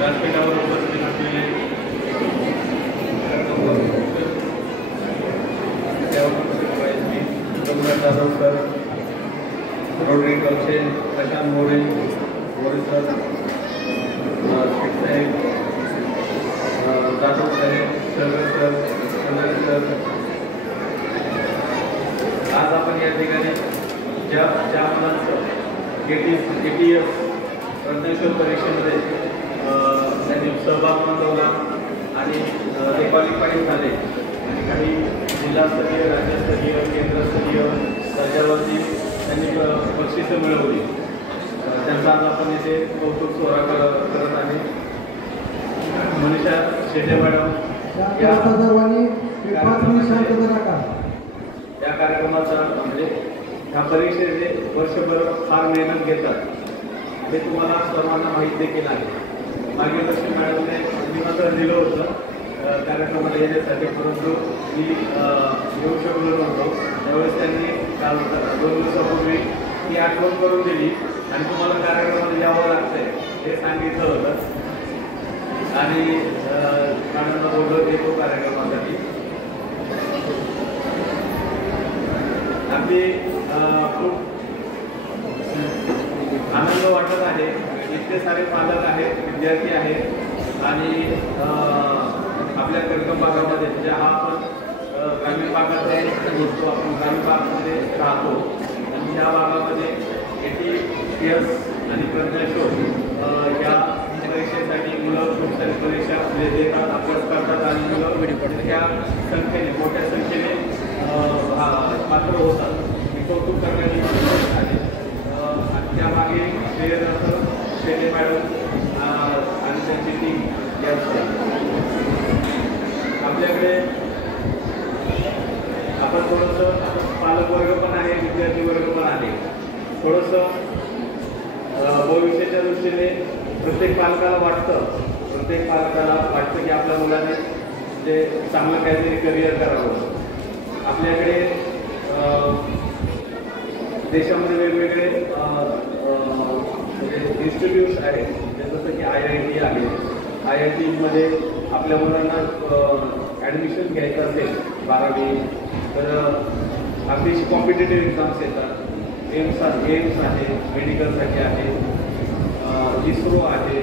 व्यासपीठावर उपस्थित असलेले जाधव सर, रोटरी क्लबचे प्रशांत मोरे सर, साहेब, जाधव साहेब, सर, सर, आज आपण या ठिकाणी ज्या मुलांचं ATS प्रज्ञाशोध परीक्षेमध्ये त्यांनी सहभाग नोंदवला आणि ते क्वालिफाईड झाले आणि काही जिल्हास्तरीय, राज्यस्तरीय, केंद्रस्तरीय दर्जावरती त्यांनी बक्षिसं मिळवली. त्यांचा आज आपण इथे कौतुक सोहळा करत आहे. मनीषा शेटे मॅडम या कार्यक्रमाचा म्हणजे ह्या परीक्षेचे वर्षभर फार मेहनत घेतात हे तुम्हाला सर्वांना माहीत देखील आहे. मागील वर्षी मॅडमने निमंत्रण दिलं होतं कार्यक्रमाला येण्यासाठी, परंतु मी येऊ शकलो नव्हतो. त्यावेळेस त्यांनी काल 2 दिवसापूर्वी ती आठवण करून दिली आणि तुम्हाला कार्यक्रमाला यावं लागतंय हे सांगितलं होतं आणि मॅडमला बोलवत येतो कार्यक्रमासाठी. अगदी खूप आनंद वाटत आहे. इतके सारे पालक आहेत, विद्यार्थी आहेत आणि आपल्या कर्कम भागामध्ये म्हणजे हा आपण ग्रामीण भागात बोलतो, आपण ग्रामीण भागामध्ये राहतो आणि या भागामध्ये ATS आणि प्रज्ञाशोध या परीक्षेसाठी मुलं खूप सारी परीक्षा देतात, अभ्यास करतात आणि मुलं त्या संख्येने मोठ्या संख्येने पात्र होतात. ही कौतुक करण्याची गोष्ट आहे. आणि त्यामागे श्रेय जातं शेटे मॅडम आणि त्यांची टीम यांचं. आपल्याकडे आपण थोडंसं पालक वर्ग पण आहे, विद्यार्थी वर्ग पण आहे. थोडंसं भविष्याच्या दृष्टीने प्रत्येक पालकाला वाटतं की आपल्या मुलाने म्हणजे चांगलं काहीतरी करिअर करावं. आपल्याकडे देशामध्ये वेगवेगळे म्हणजे इन्स्टिट्यूट्स आहेत, जसं की IIT आहे. IIT आपल्या मुलांना ॲडमिशन घ्यायचं असेल 12वी तर अगदी कॉम्पिटेटिव्ह एक्झाम्स येतात. एम्स आहे, मेडिकलसाठी आहे, ISRO आहे,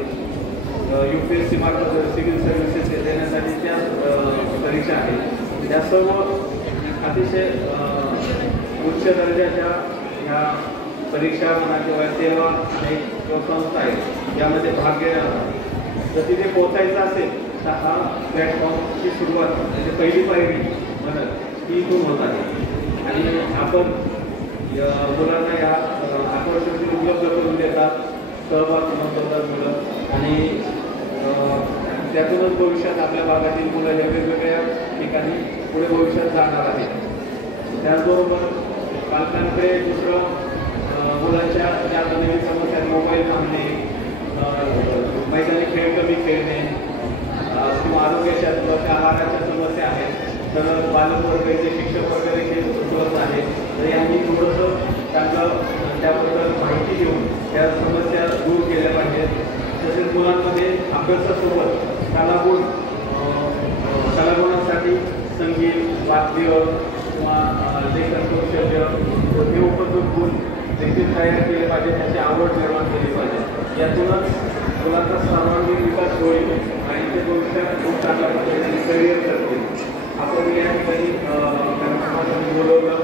UPSC मार्फत सिव्हिल सर्व्हिसेस देण्यासाठी त्या परीक्षा आहेत. या सर्व अतिशय उच्च दर्जाच्या ह्या परीक्षा म्हणा किंवा सेवा एक संस्था आहे यामध्ये भाग घेण्याचा. जर तिथे पोचायचं असेल तर हा प्लॅटफॉर्मची सुरुवात म्हणजे पहिली पायरी म्हणत ती इथून होत आहे आणि आपण मुलांना या ऑपॉर्च्युनिटी उपलब्ध करून देतात, सहभाग नोंदवतात मुलं आणि त्यातूनच भविष्यात आपल्या भागातील मुलं या वेगवेगळ्या ठिकाणी पुढे भविष्यात जाणार आहेत. त्याचबरोबर पालकांकडे दुसरं मुलांच्या ज्या नवीन समस्या मोबाईल मागणे, मैदानी खेळ कमी खेळणे किंवा आरोग्याच्या त्या आहाराच्या समस्या आहेत तर पालक वर्ग इथे शिक्षक वर्ग देखील उपलब्ध आहेत. तर यांनी थोडंसं त्यांना त्याबद्दल माहिती देऊन त्या समस्या दूर केल्या पाहिजेत. तसेच मुलांमध्ये अभ्यासासोबत कलागुणांसाठी संगीत, वाद्य किंवा लेखन कौशल्य हे उपयुक्त गुण देखील तयार केले पाहिजे, त्याची आवड निर्माण केली पाहिजे. यातूनच मुलांचा सर्वांगीण विकास होईल आणि ते भविष्यात खूप चांगल्या पद्धतीने करिअर करतील. आपण या ठिकाणी कार्यक्रमासाठी बोलवलं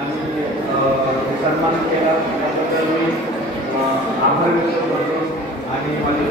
आणि सन्मान केला त्याबद्दल मी आभार व्यक्त करतो आणि माझे